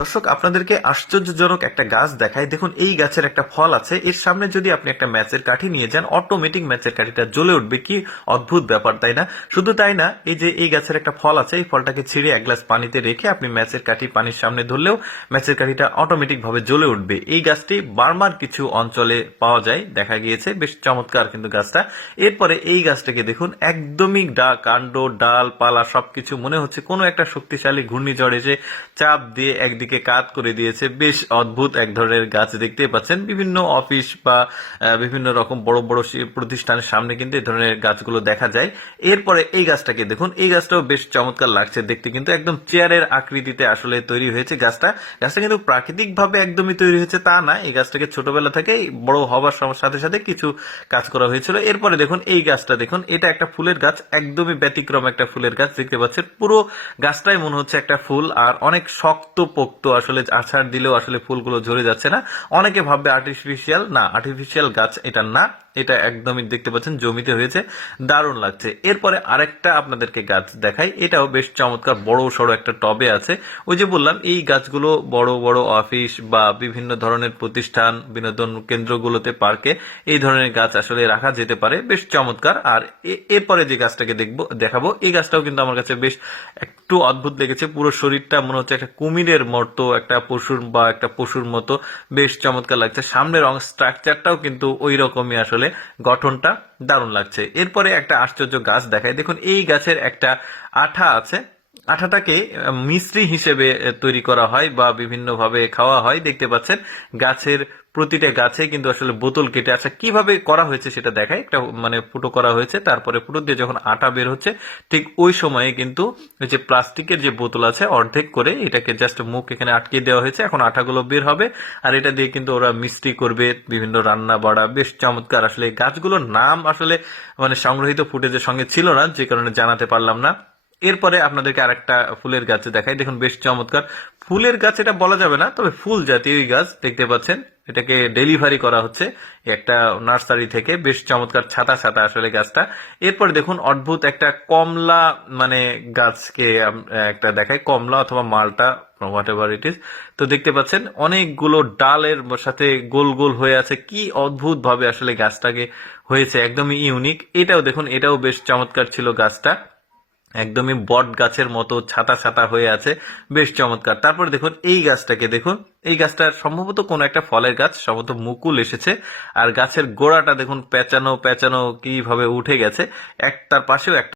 দর্শক আপনাদেরকে আশ্চর্যজনক একটা গাছ দেখায়। দেখুন এই গাছের একটা ফল আছে, এর সামনে যদি আপনি একটা ম্যাচের কাঠি নিয়ে যান অটোমেটিক ম্যাচের কাঠিটা জ্বলে উঠবে। কি অদ্ভুত ব্যাপার, তাই না? শুধু তাই না, এই যে এই গাছের একটা ফল আছে, এই ফলটাকে ছিঁড়ে এক গ্লাস পানিতে রেখে আপনি ম্যাচের কাঠি পানির সামনে ধরলেও ম্যাচের কাঠিটা অটোমেটিক ভাবে জ্বলে উঠবে। এই গাছটি বার্মার কিছু অঞ্চলে পাওয়া যায়, দেখা গিয়েছে। বেশ চমৎকার কিন্তু গাছটা। এরপরে এই গাছটাকে দেখুন, একদমই কাণ্ড ডাল পালা সবকিছু মনে হচ্ছে কোনো একটা শক্তিশালী ঘূর্ণিঝড় এসে চাপ দিয়ে একদিকে কাত করে দিয়েছে। বেশ অদ্ভুত এক ধরনের গাছ দেখতে পাচ্ছেন। বিভিন্ন অফিস বা বিভিন্ন রকম বড় বড় প্রতিষ্ঠানের সামনে কিন্তু এই ধরনের গাছগুলো দেখা যায়। এরপরে এই গাছটাকে দেখুন, এই গাছটাও বেশ চমৎকার লাগছে দেখতে, কিন্তু একদম চেয়ারের আকৃতিতে আসলে তৈরি হয়েছে গাছটা। গাছটা কিন্তু প্রাকৃতিক ভাবে একদমই তৈরি হয়েছে তা না, এই গাছটাকে ছোটবেলা থেকেই বড় হবার সাথে সাথে কিছু কাজ করা হয়েছিল। এরপরে দেখুন এই গাছটা দেখুন, এটা একটা ফুলের গাছ, একদমই ব্যতিক্রম একটা ফুলের গাছ দেখতে পাচ্ছেন। পুরো গাছটাই মনে হচ্ছে একটা ফুল, আর অনেক শক্ত পোক্ত, আসলে আছাড় দিলেও আসলে ফুলগুলো ঝরে যাচ্ছে না। অনেকে ভাববে আর্টিফিশিয়াল, না আর্টিফিশিয়াল গাছ এটা না, এটা একদমই দেখতে পাচ্ছেন জমিতে হয়েছে, দারুণ লাগছে। এরপরে আরেকটা আপনাদেরকে গাছ দেখাই, এটাও বেশ চমৎকার, বড় সড়ো একটা টবে আছে। ওই যে বললাম এই গাছগুলো বড় বড় অফিস বা বিভিন্ন ধরনের প্রতিষ্ঠান, বিনোদন কেন্দ্রগুলোতে, পার্কে এই ধরনের গাছ আসলে রাখা যেতে পারে, বেশ চমৎকার। আর এরপরে যে গাছটাকে দেখাবো, এই গাছটাও কিন্তু আমার কাছে বেশ একটু অদ্ভুত লেগেছে। পুরো শরীরটা মনে হচ্ছে একটা কুমিরের মতো, একটা পশুর মতো, বেশ চমৎকার লাগছে। সামনের স্ট্রাকচারটাও কিন্তু ওই রকমই, আসলে গঠনটা দারুণ লাগছে। এরপরে একটা আশ্চর্য গাছ দেখায়, দেখুন এই গাছের একটা আঠা আছে। আঠাটাকে মিশ্রি হিসেবে তৈরি করা হয় বা বিভিন্ন ভাবে খাওয়া হয়, দেখতে পাচ্ছেন। গাছের প্রতিটা গাছে কিন্তু আসলে বোতল কেটে, আচ্ছা কিভাবে করা হয়েছে সেটা দেখায়। একটা মানে ফুটো করা হয়েছে, তারপরে ফুটো দিয়ে যখন আটা বের হচ্ছে ঠিক ওই সময়ে কিন্তু ওই যে প্লাস্টিকের যে বোতল আছে অর্ধেক করে এটাকে জাস্ট মুখ এখানে আটকে দেওয়া হয়েছে, এখন আটাগুলো বের হবে আর এটা দিয়ে কিন্তু ওরা মিষ্টি করবে, বিভিন্ন রান্না বাড়া। বেশ চমৎকার। আসলে গাছগুলোর নাম আসলে মানে সংগ্রহিত ফুটেজের সঙ্গে ছিল না, যে কারণে জানাতে পারলাম না। এরপরে আপনাদেরকে আরেকটা ফুলের গাছ দেখাই, দেখুন বেশ চমৎকার। ফুলের গাছ এটা বলা যাবে না, তবে ফুল জাতীয় গাছ দেখতে পাচ্ছেন। এটাকে ডেলিভারি করা হচ্ছে একটা নার্সারি থেকে, বেশ চমৎকার, ছাতা ছাতা আসলে গাছটা। এরপরে দেখুন অদ্ভুত একটা কমলা মানে গাছকে একটা দেখায়, কমলা অথবা মালটা, হোয়াট এভার ইট ইজ। তো দেখতে পাচ্ছেন অনেকগুলো ডালের সাথে গোল গোল হয়ে আছে, কি অদ্ভুত ভাবে আসলে গাছটাকে হয়েছে, একদমই ইউনিক। এটাও দেখুন, এটাও বেশ চমৎকার ছিল গাছটা, একদমই বট গাছের মতো ছাতা ছাতা হয়ে আছে, বেশ চমৎকার। তারপর দেখুন এই গাছটাকে দেখুন, এই গাছটা সম্ভবত কোন একটা ফলের গাছ, সম্ভবত মুকুল এসেছে। আর গাছের গোড়াটা দেখুন পেঁচানো পেঁচানো কিভাবে উঠে গেছে, একটার পাশেও একটা